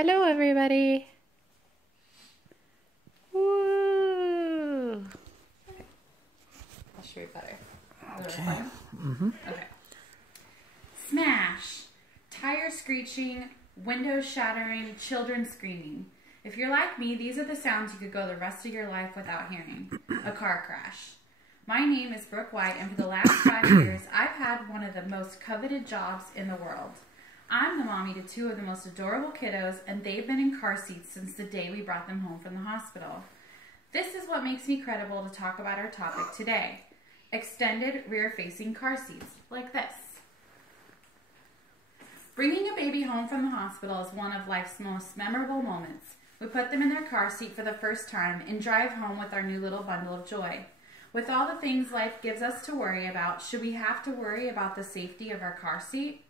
Hello, everybody. Woo! I'll show you better. Okay. Okay. Smash. Tire screeching, windows shattering, children screaming. If you're like me, these are the sounds you could go the rest of your life without hearing. A car crash. My name is Brooke White, and for the last 5 years, I've had one of the most coveted jobs in the world. I'm the mommy to two of the most adorable kiddos, and they've been in car seats since the day we brought them home from the hospital. This is what makes me credible to talk about our topic today. Extended rear-facing car seats, like this. Bringing a baby home from the hospital is one of life's most memorable moments. We put them in their car seat for the first time and drive home with our new little bundle of joy. With all the things life gives us to worry about, should we have to worry about the safety of our car seat?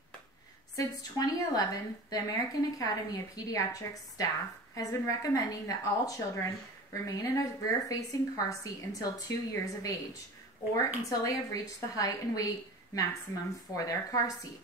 Since 2011, the American Academy of Pediatrics staff has been recommending that all children remain in a rear-facing car seat until 2 years of age, or until they have reached the height and weight maximum for their car seat.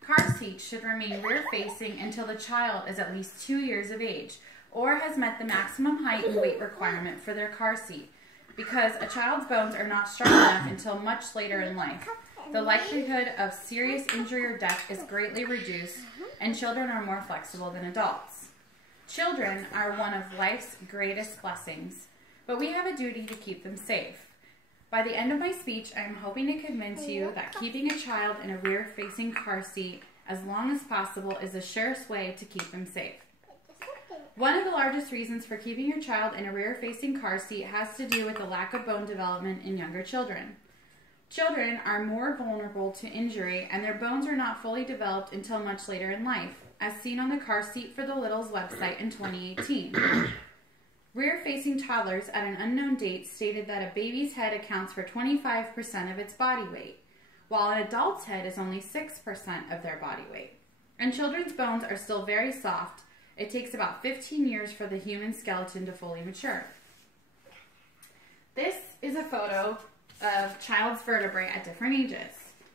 Car seats should remain rear-facing until the child is at least 2 years of age, or has met the maximum height and weight requirement for their car seat, because a child's bones are not strong enough until much later in life. The likelihood of serious injury or death is greatly reduced, and children are more flexible than adults. Children are one of life's greatest blessings, but we have a duty to keep them safe. By the end of my speech, I am hoping to convince you that keeping a child in a rear-facing car seat as long as possible is the surest way to keep them safe. One of the largest reasons for keeping your child in a rear-facing car seat has to do with the lack of bone development in younger children. Children are more vulnerable to injury, and their bones are not fully developed until much later in life, as seen on the Car Seat for the Littles website in 2018. Rear-facing toddlers at an unknown date stated that a baby's head accounts for 25% of its body weight, while an adult's head is only 6% of their body weight. And children's bones are still very soft. It takes about 15 years for the human skeleton to fully mature. This is a photo of child's vertebrae at different ages.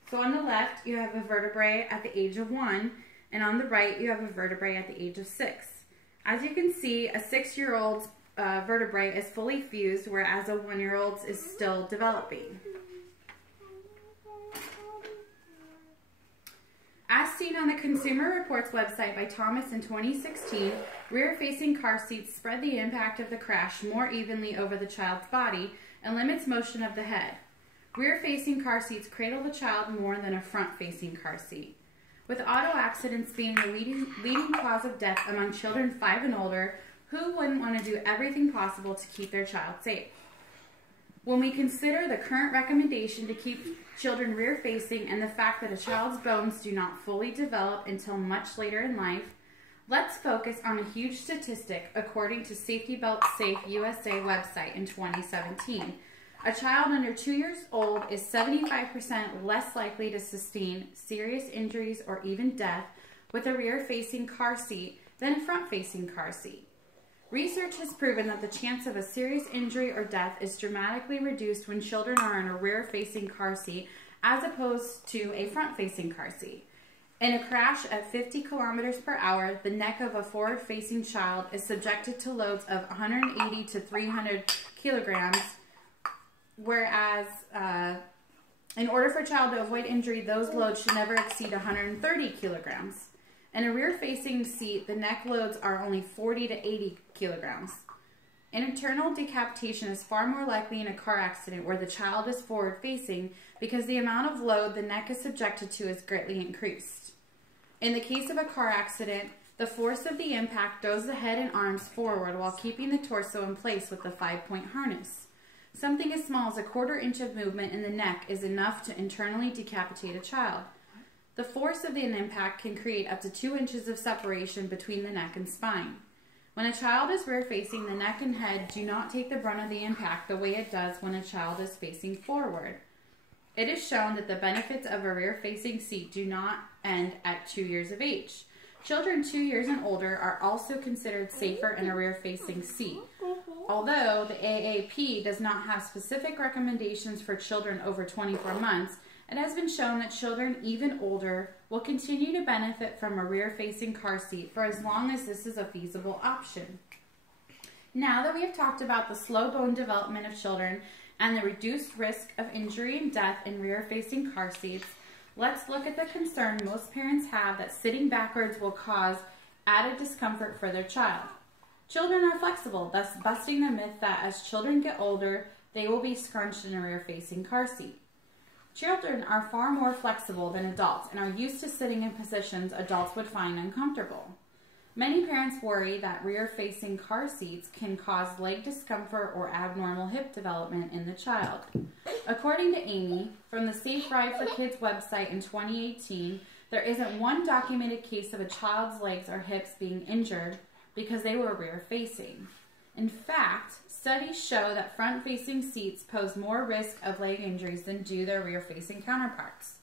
So on the left, you have a vertebrae at the age of 1, and on the right, you have a vertebrae at the age of 6. As you can see, a 6-year-old's vertebrae is fully fused, whereas a 1-year-old's is still developing. As seen on the Consumer Reports website by Thomas in 2016, rear-facing car seats spread the impact of the crash more evenly over the child's body and limits motion of the head. Rear-facing car seats cradle the child more than a front-facing car seat. With auto accidents being the leading cause of death among children 5 and older, who wouldn't want to do everything possible to keep their child safe? When we consider the current recommendation to keep children rear-facing and the fact that a child's bones do not fully develop until much later in life, let's focus on a huge statistic according to Safety Belt Safe USA website in 2017. A child under 2 years old is 75% less likely to sustain serious injuries or even death with a rear-facing car seat than a front-facing car seat. Research has proven that the chance of a serious injury or death is dramatically reduced when children are in a rear-facing car seat as opposed to a front-facing car seat. In a crash at 50 kilometers per hour, the neck of a forward-facing child is subjected to loads of 180 to 300 kilograms, whereas in order for a child to avoid injury, those loads should never exceed 130 kilograms. In a rear-facing seat, the neck loads are only 40 to 80 kilograms. Internal decapitation is far more likely in a car accident where the child is forward-facing because the amount of load the neck is subjected to is greatly increased. In the case of a car accident, the force of the impact throws the head and arms forward while keeping the torso in place with the 5-point harness. Something as small as a 1/4 inch of movement in the neck is enough to internally decapitate a child. The force of the impact can create up to 2 inches of separation between the neck and spine. When a child is rear-facing, the neck and head do not take the brunt of the impact the way it does when a child is facing forward. It is shown that the benefits of a rear-facing seat do not end at 2 years of age. Children 2 years and older are also considered safer in a rear-facing seat. Although the AAP does not have specific recommendations for children over 24 months, It has been shown that children even older will continue to benefit from a rear-facing car seat for as long as this is a feasible option. Now that we have talked about the slow bone development of children and the reduced risk of injury and death in rear-facing car seats, let's look at the concern most parents have that sitting backwards will cause added discomfort for their child. Children are flexible, thus busting the myth that as children get older, they will be scrunched in a rear-facing car seat. Children are far more flexible than adults and are used to sitting in positions adults would find uncomfortable. Many parents worry that rear-facing car seats can cause leg discomfort or abnormal hip development in the child. According to Amy, from the Safe Ride for Kids website in 2018, there isn't one documented case of a child's legs or hips being injured because they were rear-facing. In fact, studies show that front-facing seats pose more risk of leg injuries than do their rear-facing counterparts.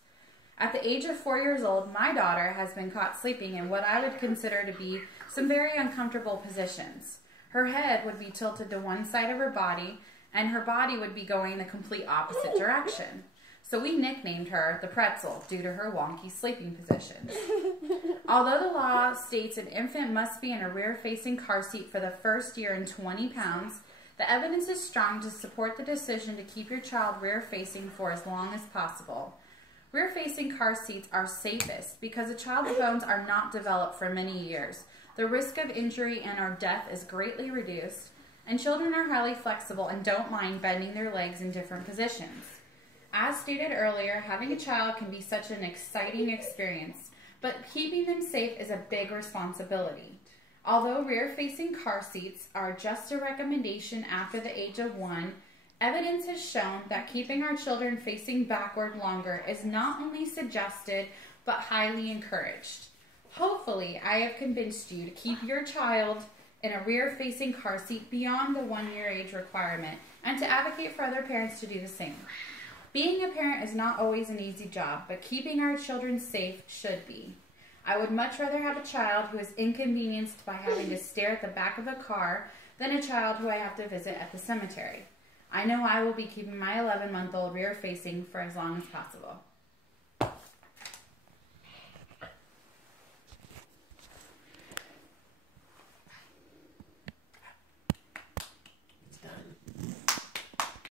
At the age of 4 years old, my daughter has been caught sleeping in what I would consider to be some very uncomfortable positions. Her head would be tilted to one side of her body, and her body would be going the complete opposite direction. So we nicknamed her the pretzel due to her wonky sleeping positions. Although the law states an infant must be in a rear-facing car seat for the first year and 20 pounds, the evidence is strong to support the decision to keep your child rear-facing for as long as possible. Rear-facing car seats are safest because a child's bones are not developed for many years. The risk of injury and or death is greatly reduced, and children are highly flexible and don't mind bending their legs in different positions. As stated earlier, having a child can be such an exciting experience, but keeping them safe is a big responsibility. Although rear-facing car seats are just a recommendation after the age of 1, evidence has shown that keeping our children facing backward longer is not only suggested, but highly encouraged. Hopefully, I have convinced you to keep your child in a rear-facing car seat beyond the 1-year age requirement and to advocate for other parents to do the same. Being a parent is not always an easy job, but keeping our children safe should be. I would much rather have a child who is inconvenienced by having to stare at the back of a car than a child who I have to visit at the cemetery. I know I will be keeping my 11-month-old rear-facing for as long as possible.